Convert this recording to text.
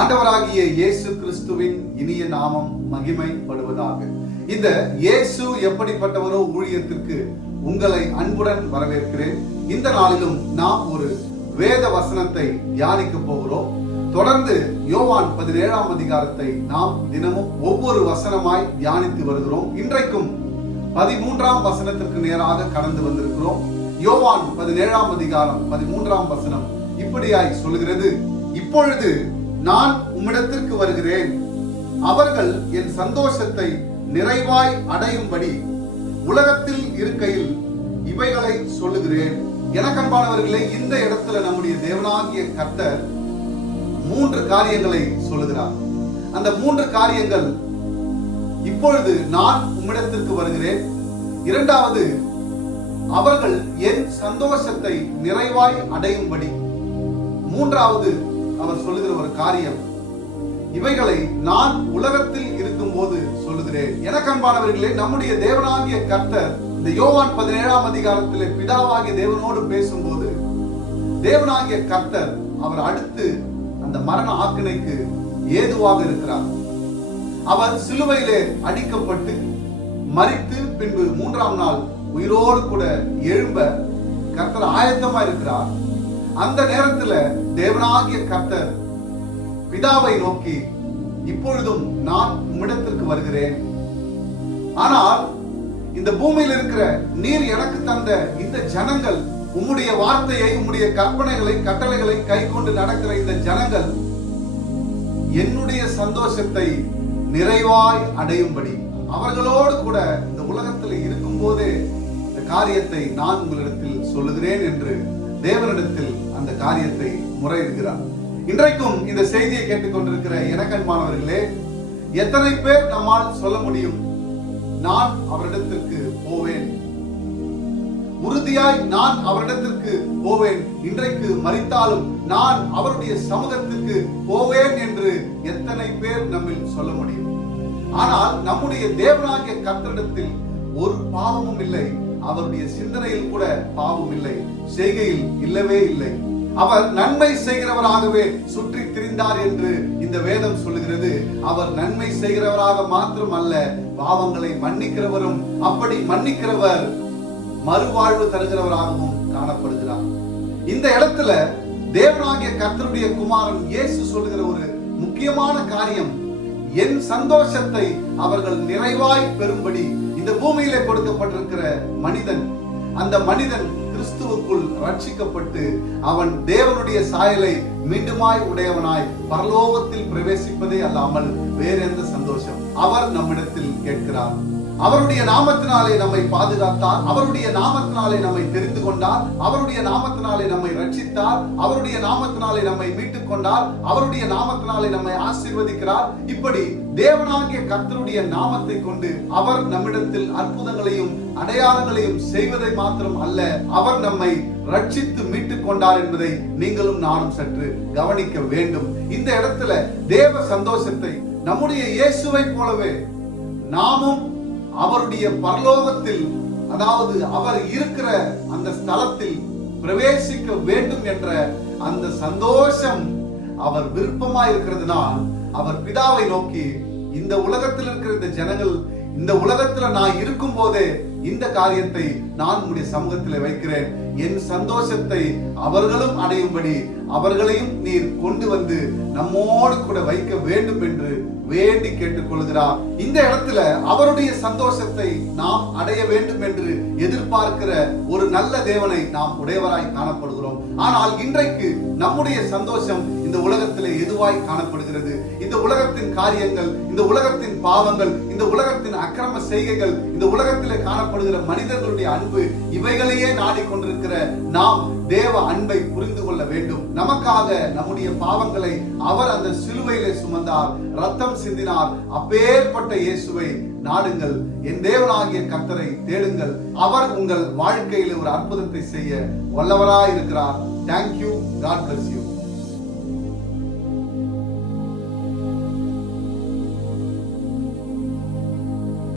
ஆண்டவராகிய இயேசு கிறிஸ்துவின் இனிய நாமம் மகிமைப்படுவதாக. இந்த இயேசு எப்படிப்பட்டவரோ ஊழியத்திற்கு உங்களை அன்புடன் வரவேற்கிறேன். இந்த நாளிலும் நாம் ஒரு வேத வசனத்தை தியானிக்க போகிறோம். தொடர்ந்து யோவான் பதினேழாம் அதிகாரத்தை நாம் தினமும் ஒவ்வொரு வசனமாய் தியானித்து வருகிறோம். இன்றைக்கும் பதிமூன்றாம் வசனத்திற்கு நேராக கடந்து வந்திருக்கிறோம். யோவான் பதினேழாம் அதிகாரம் பதிமூன்றாம் வசனம் இப்படியாய் சொல்கிறது இப்பொழுது நான் உம்மிடத்திற்கு வருகிறேன். அவர்கள் என் சந்தோஷத்தை நிறைவாய் அடையும்படி உலகத்தில் இருக்கையில் இவைகளை சொல்லுகிறேன். எனக்கன்பானவர்களே இந்த இடத்துல நம்முடைய தேவனாகிய கர்த்தர் மூன்று காரியங்களை சொல்லுகிறார். அந்த மூன்று காரியங்கள் இப்பொழுது நான் உம்மிடத்திற்கு வருகிறேன். இரண்டாவது அவர்கள் என் சந்தோஷத்தை நிறைவாய் அடையும்படி. மூன்றாவது அவர் சொல்லுகிற ஒரு காரியம். இவைகளை நான் உலகத்தில் இருக்கும் போது சொல்லுகிறேன். எனக்கு அன்பானவர்களே நம்முடைய தேவனாகிய கர்த்தர் இந்த யோவான் பதினேழாம் அதிகாரத்திலே பிதாவாகிய தேவனோடு பேசும்போது தேவனாகிய கர்த்தர் அவர் அடுத்து அந்த மரண ஆக்கினைக்கு ஏதுவாக இருக்கிறார். அவர் சிலுவையிலே அடிக்கப்பட்டு மறித்து பின்பு மூன்றாம் நாள் உயிரோடு கூட எழும்ப கர்த்தர் ஆயத்தமா இருக்கிறார் அந்த நேரத்துல தேவனாகிய கர்த்தர் பிதாவை நோக்கி இப்பொழுதும் நான் உம்மிடத்திற்கு வருகிறேன். ஆனால் இந்த பூமியில் இருக்கிற நீர் எனக்கு தந்த இந்த ஜனங்கள் உம்முடைய வார்த்தையை உம்முடைய கற்பனைகளை கட்டளைகளை கை கொண்டு நடக்கிற இந்த ஜனங்கள் என்னுடைய சந்தோஷத்தை நிறைவாய் அடையும்படி. அவர்களோடு கூட இந்த உலகத்தில் இருக்கும் போதே இந்த காரியத்தை நான் உங்களிடத்தில் சொல்லுகிறேன் என்று தேவனிடத்தில் அந்த காரியத்தை முறையிடுகிறார். இன்றைக்கும் இந்த செய்தியை கேட்டுக்கொண்டிருக்கிற எனக்கன்பானவர்களே எத்தனை பேர் நம்மால் சொல்ல முடியும்? நான் அவரிடத்திற்கு போவேன். உறுதியாய் நான் அவரிடத்திற்கு போவேன். இன்றைக்கு மறித்தாலும் நான் அவருடைய சமூகத்திற்கு போவேன் என்று எத்தனை பேர் நம்மில் சொல்ல முடியும்? ஆனால் நம்முடைய தேவனாகிய கர்த்தரிடத்தில் ஒரு பாவமும் இல்லை. அவருடைய சிந்தனையில் கூட பாவம் இல்லை செய்கையில் இல்லவே இல்லை. அவர் நன்மை செய்கிறவராகவே சுற்றி திரிந்தார் என்று இந்த வேதம் சொல்லுகிறது. அவர் நன்மை செய்கிறவராக மாத்திரம் அல்ல பாவங்களை மன்னிக்கிறவரும் அப்படி மன்னிக்கிறவர் மறுவாழ்வு தருகிறவராகவும் காணப்படுகிறார். இந்த இடத்துல தேவனாகிய கர்த்தருடைய குமாரன் இயேசு சொல்லுகிற ஒரு முக்கியமான காரியம் என் சந்தோஷத்தை அவர்கள் நிறைவாய் பெறும்படி இந்த பூமியிலே கொடுக்கப்பட்டிருக்கிற மனிதன் அந்த மனிதன் கிறிஸ்துவுக்குள் ரட்சிக்கப்பட்டு அவன் தேவனுடைய சாயலை மீண்டுமாய் உடையவனாய் பரலோகத்தில் பிரவேசிப்பதே அல்லாமல் வேற எந்த சந்தோஷம்? அவர் நம்மிடத்தில் கேட்கிறார். அவருடைய நாமத்தினாலே நம்மை பாதுகாத்தார். அவருடைய நாமத்தினாலே நம்மை தெரிந்து கொண்டார். அவருடைய நாமத்தினாலே நம்மை ரட்சித்தார். அவருடைய நாமத்தினாலே நம்மை மீட்டுக் கொண்டார். அவருடைய நாமத்தினாலே நம்மை ஆசீர்வதிக்கிறார். இப்படி தேவனாகிய கர்த்தருடைய நாமத்தை கொண்டு அவர் நம்மிடத்தில் அற்புதங்களையும் அடையாளங்களையும் செய்வதை மாத்திரம் அல்ல அவர் நம்மை ரட்சித்து மீட்டுக் கொண்டார் என்பதை நீங்களும் நானும் சற்று கவனிக்க வேண்டும். இந்த இடத்துல தேவ சந்தோஷத்தை நம்முடைய இயேசுவை போலவே நாமும் அவருடைய பரலோகத்தில் அதாவது அவர் இருக்கிற அந்த ஸ்தலத்தில் பிரவேசிக்க வேண்டும் என்ற அந்த சந்தோஷம் அவர் விருப்பமா இருக்கிறதுனால் அவர் பிதாவை நோக்கி இந்த உலகத்தில் இருக்கிற இந்த ஜனங்கள் இந்த உலகத்துல நான் இருக்கும் போதே இந்த காரியத்தை நான் உங்களுடைய சமூகத்தில் வைக்கிறேன். என் சந்தோஷத்தை அவர்களும் அடையும்படி அவர்களையும் நீர் கொண்டு வந்து நம்மோடு கூட வைக்க வேண்டும் என்று வேண்டி கேட்டுக்கொள்கிறார். இந்த இடத்துல அவருடைய சந்தோஷத்தை நாம் அடைய வேண்டும் என்று எதிர்பார்க்கிற ஒரு நல்ல தேவனை நாம் உடையவராய் காணப்படுகிறோம். ஆனால் இன்றைக்கு நம்முடைய சந்தோஷம் இந்த உலகத்தில் எதுவாய் காணப்படுகிறது? இந்த உலகத்தின் காரியங்கள் இந்த உலகத்தின் பாவங்கள் இந்த உலகத்தின் அக்கிரம செய்கைகள் இந்த உலகத்தில் காணப்படுகிற மனிதர்களுடைய அன்பு இவைகளையே நாடிக்கொண்டிருக்கிற நாம் தேவ அன்பை புரிந்து கொள்ள வேண்டும். நமக்காக நம்முடைய பாவங்களை அவர் அந்த சிலுவையிலே சுமந்தார் ரத்தம் சிந்தினார். அப்பேற்பட்ட இயேசுவை நாடுங்கள். என் தேவனாகிய கர்த்தரை தேடுங்கள். அவர் உங்கள் வாழ்க்கையில் ஒரு அற்புதத்தை செய்ய வல்லவராய் இருக்கிறார் தேங்க்யூ காட் பிளஸ் யூ